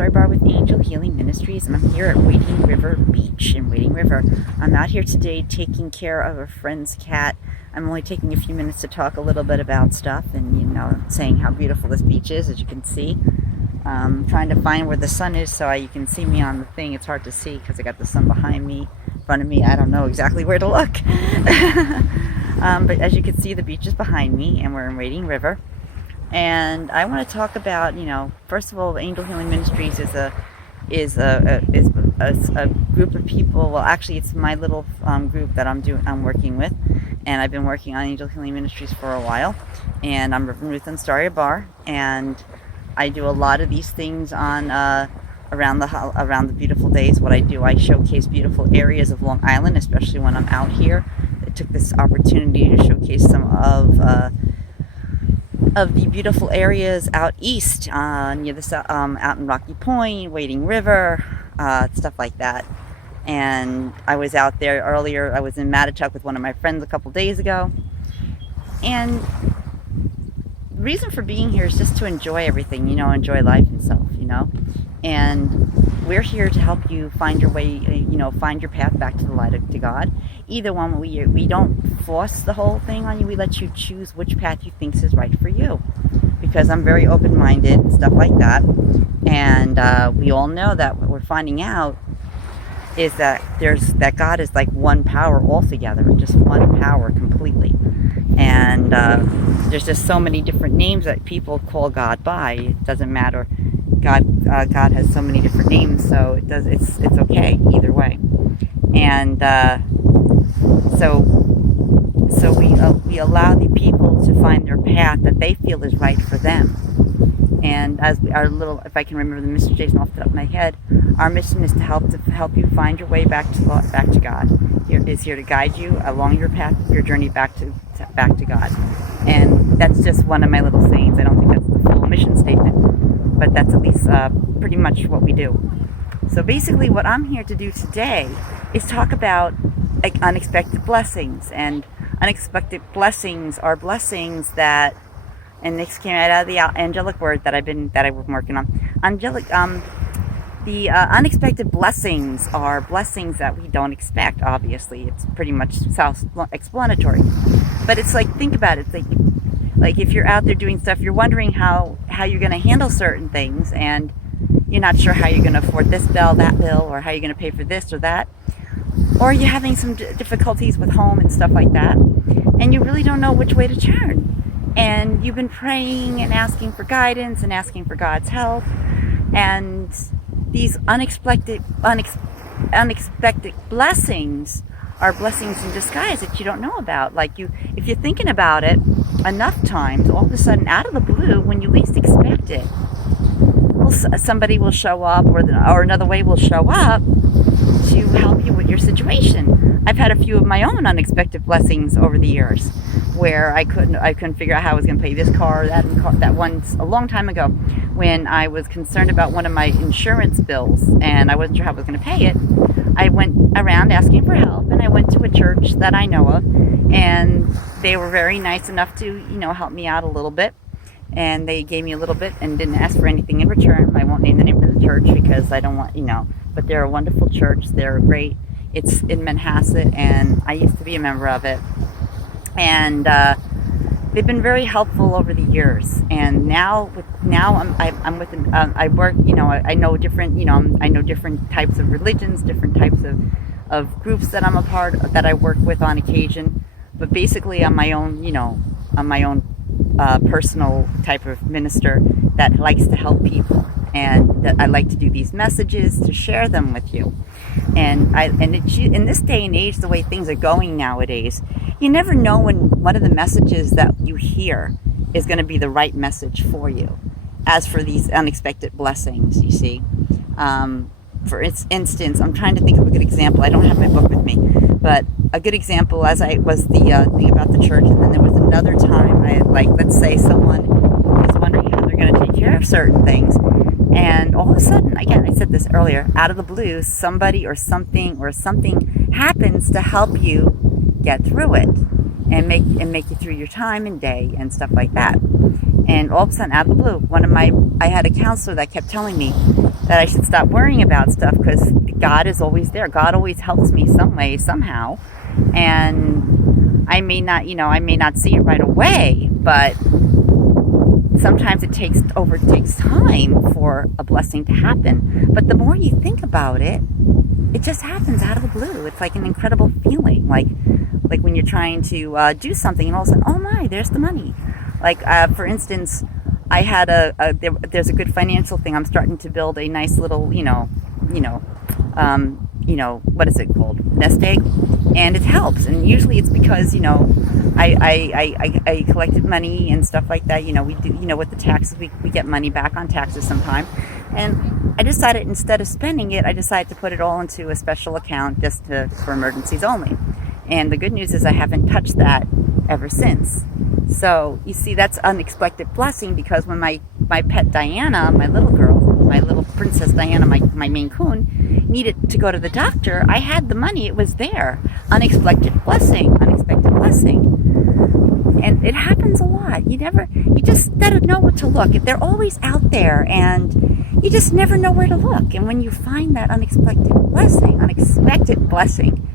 Story Bar with Angel Healing Ministries, and I'm here at Wading River Beach in Wading River. I'm out here today taking care of a friend's cat. I'm only taking a few minutes to talk a little bit about stuff and, saying how beautiful this beach is, as you can see. Trying to find where the sun is so you can see me on the thing. It's hard to see because I got the sun behind me, in front of me. I don't know exactly where to look. But as you can see, the beach is behind me and we're in Wading River. And I want to talk about, first of all, Angel Healing Ministries is a group of people. Well, actually, it's my little group that I'm working with, and I've been working on Angel Healing Ministries for a while. And I'm Reverend Ruth and Story Bar, and I do a lot of these things on around the beautiful days. What I do, I showcase beautiful areas of Long Island, especially when I'm out here. I took this opportunity to showcase some of the beautiful areas out east, out in Rocky Point, Wading River, stuff like that. And I was out there earlier. I was in Mattituck with one of my friends a couple days ago. And the reason for being here is just to enjoy everything, enjoy life and self, And we're here to help you find your way, find your path back to the light to God. Either one, we don't force the whole thing on you. We let you choose which path you think is right for you. Because I'm very open-minded and stuff like that. And we all know that what we're finding out is that God is like one power altogether, just one power completely. And there's just so many different names that people call God by. It doesn't matter. God has so many different names, so it's okay either way. And so we allow the people to find their path that they feel is right for them. And as if I can remember the mission statement off the top of my head, our mission is to help you find your way back to God. Here to guide you along your path, your journey back to God. And that's just one of my little sayings. I don't think that's the full mission statement, but that's at least pretty much what we do. So basically, what I'm here to do today is talk about unexpected blessings. And unexpected blessings are blessings that, and this came out of the angelic word that I've been working on. The unexpected blessings are blessings that we don't expect. Obviously, it's pretty much self-explanatory. But it's like, think about it. It's like if you're out there doing stuff, you're wondering how you're going to handle certain things, and you're not sure how you're going to afford this bill, that bill, or how you're going to pay for this or that. Or you're having some difficulties with home and stuff like that, and you really don't know which way to turn. And you've been praying and asking for guidance and asking for God's help, and these unexpected blessings are blessings in disguise that you don't know about. If you're thinking about it enough times, all of a sudden, out of the blue, when you least expect it, somebody will show up, or another way will show up to help you with your situation. I've had a few of my own unexpected blessings over the years, where I couldn't figure out how I was going to pay this car, that once a long time ago, when I was concerned about one of my insurance bills and I wasn't sure how I was going to pay it. I went around asking for help, and I went to a church that I know of, and they were very nice enough to help me out a little bit, and they gave me a little bit and didn't ask for anything in return. I won't name the name of the church because I don't want but they're a wonderful church. They're great. It's in Manhasset, and I used to be a member of it. And they've been very helpful over the years. And now I'm with I work. I know different. I know different types of religions, different types of groups that I'm a part of, that I work with on occasion. But basically, I'm my own. I'm my own personal type of minister that likes to help people. And that I like to do these messages to share them with you. And in this day and age, the way things are going nowadays, you never know when one of the messages that you hear is going to be the right message for you. As for these unexpected blessings, you see. For instance, I'm trying to think of a good example. I don't have my book with me, but a good example was the thing about the church, and then there was another time, let's say someone is wondering how they're going to take care of certain things. And all of a sudden, again, I said this earlier, out of the blue, somebody or something happens to help you get through it and make you through your time and day and stuff like that. And all of a sudden, out of the blue, I had a counselor that kept telling me that I should stop worrying about stuff because God is always there. God always helps me some way, somehow. And I may not see it right away, but sometimes it takes time for a blessing to happen. But the more you think about it, it just happens out of the blue. It's like an incredible feeling, like when you're trying to do something, and all of a sudden, oh my, there's the money. Like for instance, I had there's a good financial thing. I'm starting to build a nice little, what is it called? Nest egg, and it helps. And usually it's because I collected money and stuff like that. We do, with the taxes, we get money back on taxes sometime. And I decided instead of spending it, I decided to put it all into a special account just for emergencies only. And the good news is I haven't touched that ever since. So you see, that's unexpected blessing, because when my pet Diana, my little girl, my little princess Diana, my Maine Coon, needed to go to the doctor, I had the money. It was there. Unexpected blessing. And it happens a lot. You just gotta know where to look. They're always out there, and you just never know where to look. And when you find that unexpected blessing,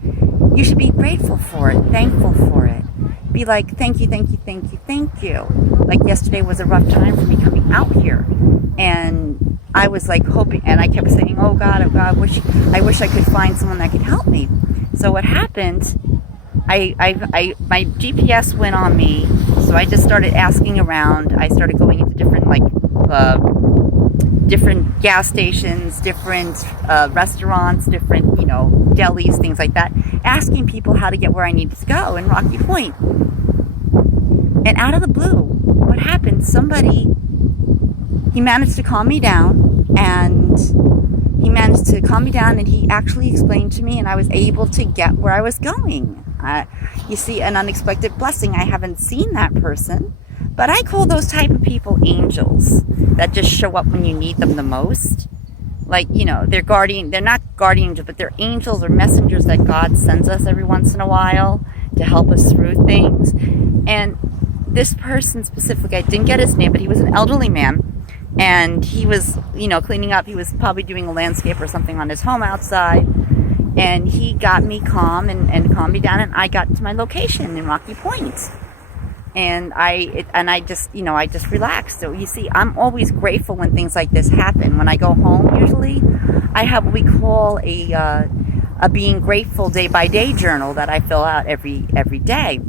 you should be grateful for it, thankful for it. Be like, thank you. Like yesterday was a rough time for me coming out here. And I was like hoping, and I kept saying, oh God, I wish I could find someone that could help me. So what happened, my GPS went on me, so I just started asking around. I started going into different different gas stations, different restaurants, different delis, things like that, asking people how to get where I needed to go in Rocky Point. And out of the blue, what happened? He managed to calm me down, and he actually explained to me, and I was able to get where I was going. You see, an unexpected blessing. I haven't seen that person, but I call those type of people angels that just show up when you need them the most. Like, they're not guardians, but they're angels or messengers that God sends us every once in a while to help us through things. And this person specifically, I didn't get his name, but he was an elderly man, and he was, cleaning up. He was probably doing a landscape or something on his home outside, and he got me calm and calmed me down, and I got to my location in Rocky Point. And I just relaxed. So you see, I'm always grateful when things like this happen. When I go home, usually, I have what we call a being grateful day by day journal that I fill out every day.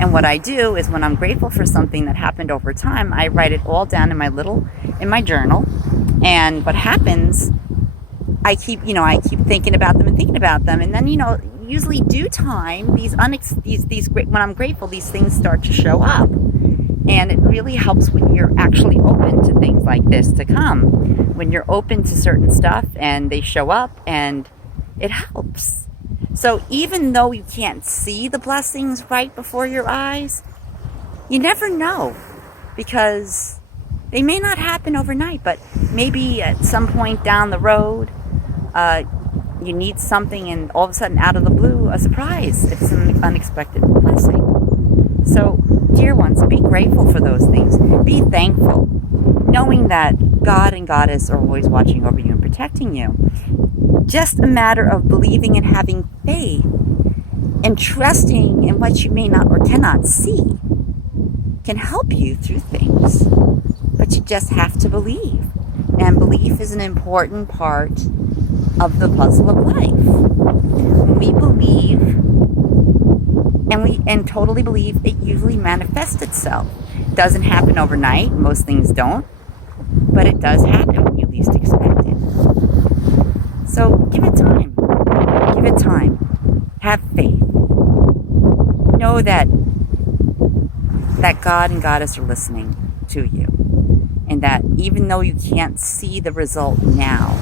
And what I do is, when I'm grateful for something that happened over time, I write it all down in my journal. And what happens, I keep thinking about them, and then usually due time, these when I'm grateful, these things start to show up. And it really helps when you're actually open to things like this to come. When you're open to certain stuff and they show up, and it helps. So even though you can't see the blessings right before your eyes, you never know, because they may not happen overnight, but maybe at some point down the road, you need something, and all of a sudden, out of the blue, a surprise. It's an unexpected blessing. So, dear ones, be grateful for those things. Be thankful, knowing that God and Goddess are always watching over you and protecting you. Just a matter of believing and having faith and trusting in what you may not or cannot see can help you through things. But you just have to believe. And belief is an important part of the puzzle of life. When we believe and totally believe, it usually manifests itself. It doesn't happen overnight. Most things don't. But it does happen when you least expect it. So give it time. Give it time. Have faith. Know that God and Goddess are listening to you. And that even though you can't see the result now,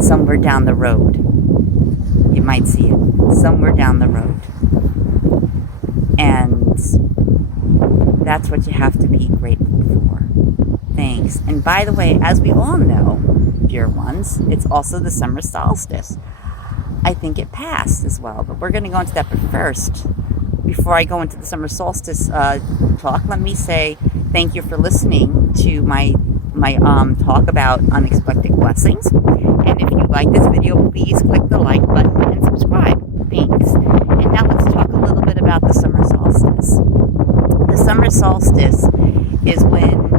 somewhere down the road, you might see it. Somewhere down the road. And that's what you have to be grateful for. Thanks. And by the way, as we all know, dear ones, it's also the summer solstice. I think it passed as well, but we're going to go into that. But first, before I go into the summer solstice talk, let me say Thank you for listening to my talk about unexpected blessings. And if you like this video, please click the like button and subscribe. Thanks. And now let's talk a little bit about the summer solstice. The summer solstice is when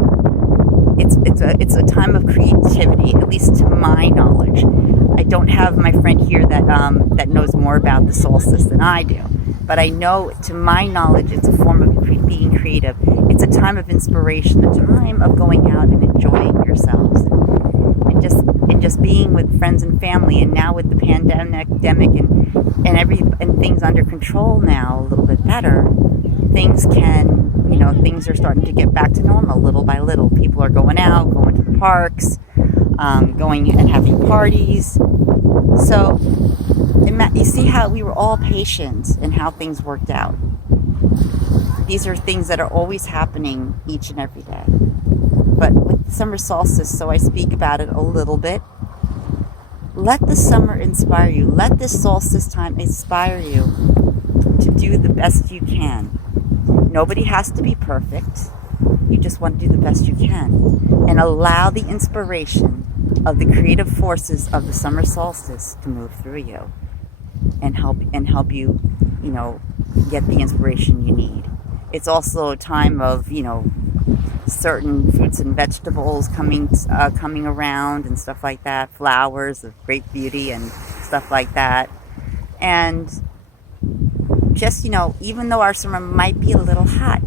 it's a time of creativity, at least to my knowledge. I don't have my friend here that knows more about the solstice than I do, but I know, to my knowledge, it's a form of being creative. It's a time of inspiration, a time of going out and enjoying yourselves, and just being with friends and family. And now with the pandemic and things under control now a little bit better, things are starting to get back to normal little by little. People are going out, going to the parks, going and having parties. So you see how we were all patient and how things worked out. These are things that are always happening each and every day. But with the summer solstice, so I speak about it a little bit. Let the summer inspire you. Let this solstice time inspire you to do the best you can. Nobody has to be perfect. You just want to do the best you can. And allow the inspiration of the creative forces of the summer solstice to move through you and help you, get the inspiration you need. It's also a time of, certain fruits and vegetables coming around and stuff like that, flowers of great beauty and stuff like that. And just, even though our summer might be a little hot,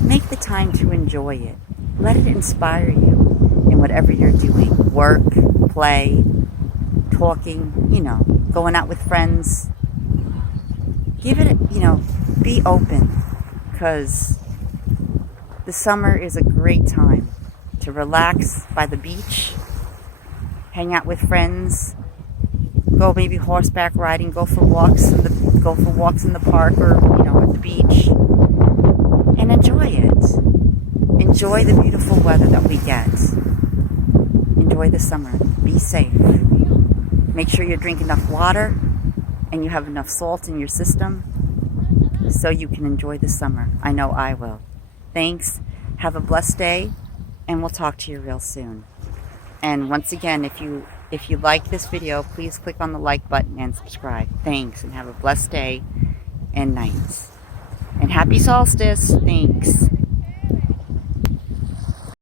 make the time to enjoy it. Let it inspire you in whatever you're doing. Work, play, talking, going out with friends. Give it, be open, because the summer is a great time to relax by the beach, hang out with friends, go maybe horseback riding, go for walks in the park or at the beach, and enjoy it. Enjoy the beautiful weather that we get. Enjoy the summer. Be safe. Make sure you drink enough water and you have enough salt in your system so you can enjoy the summer. I know I will. Thanks. Have a blessed day, and we'll talk to you real soon. And once again, if you like this video, please click on the like button and subscribe. Thanks, and have a blessed day and night. And happy solstice. Thanks.